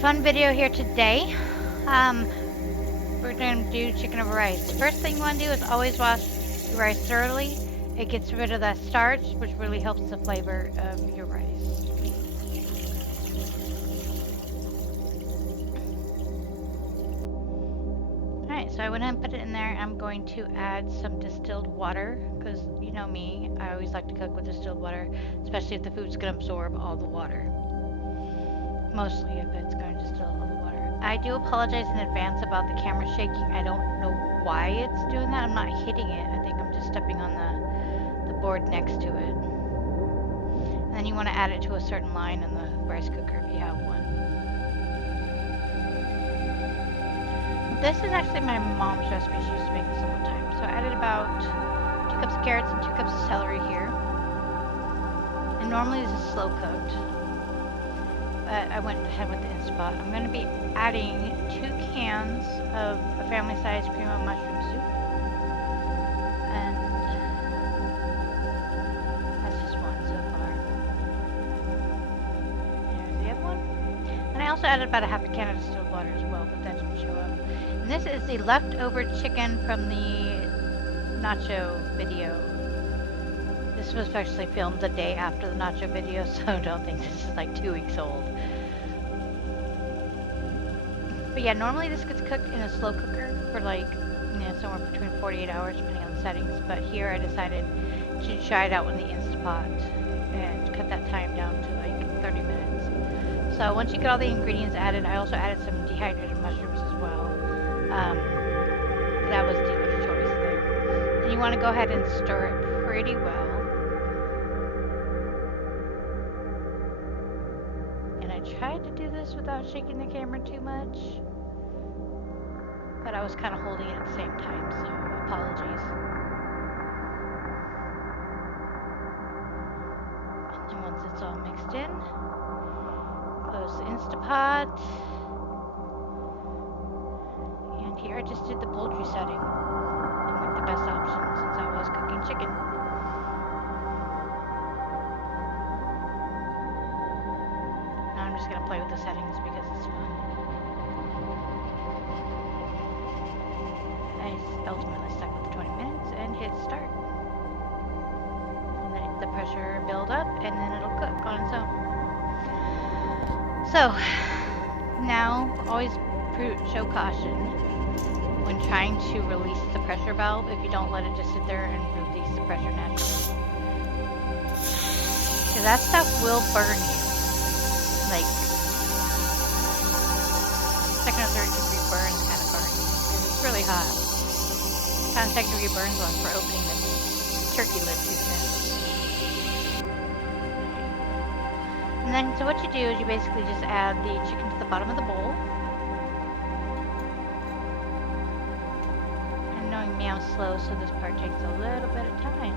fun video here today. We're going to do chicken over rice. First thing you want to do is always wash your rice thoroughly. It gets rid of that starch, which really helps the flavor of your rice. Alright, so I went ahead and put it in there. I'm going to add some distilled water, because you know me, I always like to cook with distilled water, especially if the food's going to absorb all the water. Mostly if it's going to distill all the water. I do apologize in advance about the camera shaking. I don't know why it's doing that. I'm not hitting it. I think I'm just stepping on the board next to it. And then you want to add it to a certain line in the rice cooker if you have one. This is actually my mom's recipe. She used to make this all the time. So I added about 2 cups of carrots and 2 cups of celery here. And normally this is slow cooked. But I went ahead with the Instapot. I'm going to be adding 2 cans of a family-sized cream of mushroom soup. And that's just one so far. There's the other one. And I also added about a half a can of distilled water as well, but that didn't show up. And this is the leftover chicken from the nacho video. This was actually filmed the day after the nacho video, so don't think this is like 2 weeks old. But yeah, normally this gets cooked in a slow cooker for like, you know, somewhere between 48 hours depending on the settings. But here I decided to try it out with the Instapot and cut that time down to like 30 minutes. So once you get all the ingredients added, I also added some dehydrated mushrooms as well. That was dealer's choice there. And you want to go ahead and stir it pretty well. I tried to do this without shaking the camera too much, but I was kind of holding it at the same time, so apologies. And once it's all mixed in, close the Instapot. And here I just did the poultry setting. Didn't like the best option since I was cooking chicken. I'm just going to play with the settings because it's fun. I ultimately stuck with the 20 minutes and hit start. And then the pressure build up and then it'll cook on its own. So, now always show caution when trying to release the pressure valve if you don't let it just sit there and release the pressure naturally. Because that stuff will burn you. Like, second or third degree burns kind of burn you. It's really hot. Kind of second degree burns ones for opening the turkey lid too thin. And then, so what you do is you basically just add the chicken to the bottom of the bowl. And knowing me, I'm slow, so this part takes a little bit of time.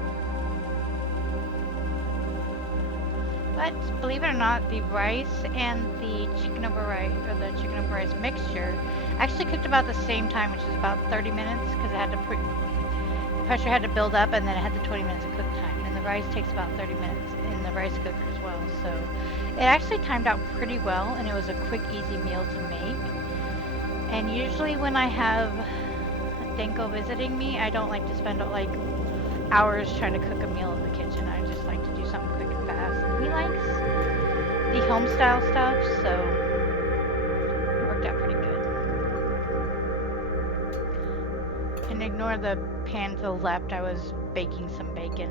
But believe it or not, the rice and the chicken over rice, or the chicken over rice mixture, actually cooked about the same time, which is about 30 minutes, because it had to the pressure had to build up, and then it had the 20 minutes of cook time. And the rice takes about 30 minutes in the rice cooker as well. So it actually timed out pretty well, and it was a quick, easy meal to make. And usually when I have Danko visiting me, I don't like to spend like hours trying to cook a meal in the kitchen. I just like to do something quick and fast. He likes the Homestyle stuff, so it worked out pretty good. And ignore the pan to the left. I was baking some bacon.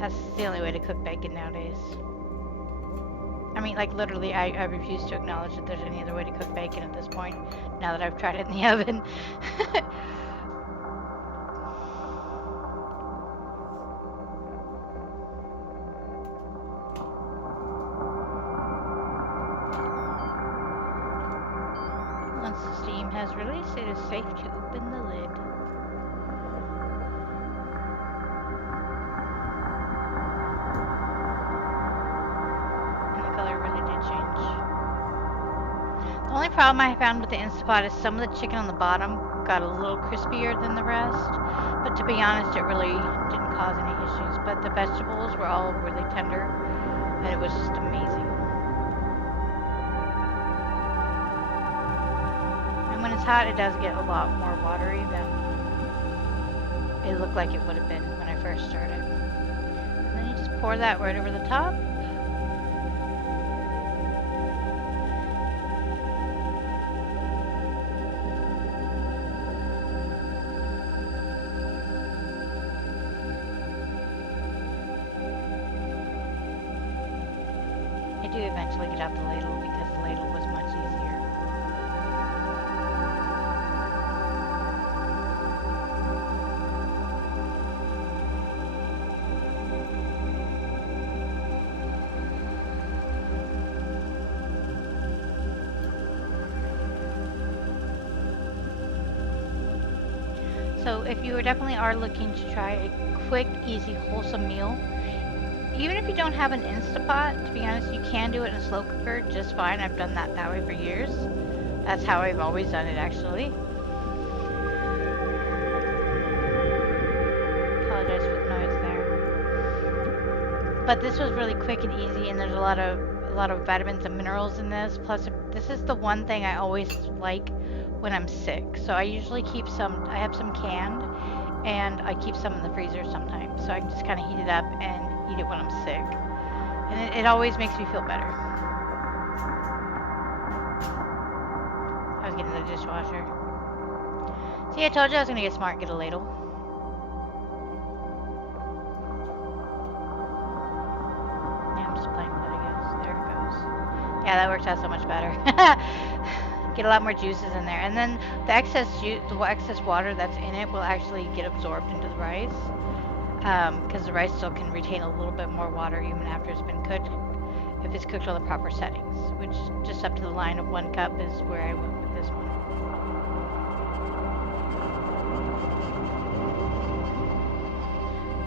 That's the only way to cook bacon nowadays. I mean, like literally, I refuse to acknowledge that there's any other way to cook bacon at this point, now that I've tried it in the oven. Once the steam has released, it is safe to open the lid. And the color really did change. The only problem I found with the Instapot is some of the chicken on the bottom got a little crispier than the rest. But to be honest, it really didn't cause any issues. But the vegetables were all really tender, and it was just amazing. And when it's hot, it does get a lot more watery than it looked like it would have been when I first started. And then you just pour that right over the top. I do eventually get out the ladle because the ladle was much easier. So if you definitely are looking to try a quick, easy, wholesome meal, even if you don't have an Instapot, to be honest, you can do it in a slow cooker just fine. I've done that way for years. That's how I've always done it, actually. Apologize for the noise there. But this was really quick and easy, and there's a lot of vitamins and minerals in this. Plus, this is the one thing I always like when I'm sick. So I usually keep some. I have some canned, and I keep some in the freezer sometimes. So I can just kind of heat it up and eat it when I'm sick, and it always makes me feel better. I was getting the dishwasher. See, I told you I was gonna get smart and get a ladle. Yeah, I'm just playing with it, I guess. There it goes. Yeah, that works out so much better. Get a lot more juices in there, and then the excess water that's in it will actually get absorbed into the rice. Because the rice still can retain a little bit more water even after it's been cooked, if it's cooked on the proper settings, which just up to the line of 1 cup is where I went with this one.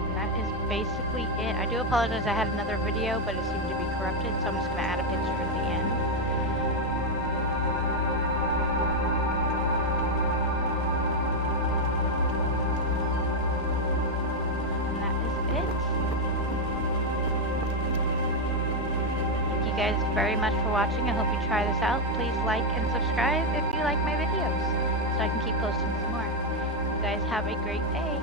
And that is basically it. I do apologize, I had another video, but it seemed to be corrupted, so I'm just going to add a picture at the end. Thank you guys very much for watching. I hope you try this out. Please like and subscribe if you like my videos so I can keep posting some more. You guys have a great day.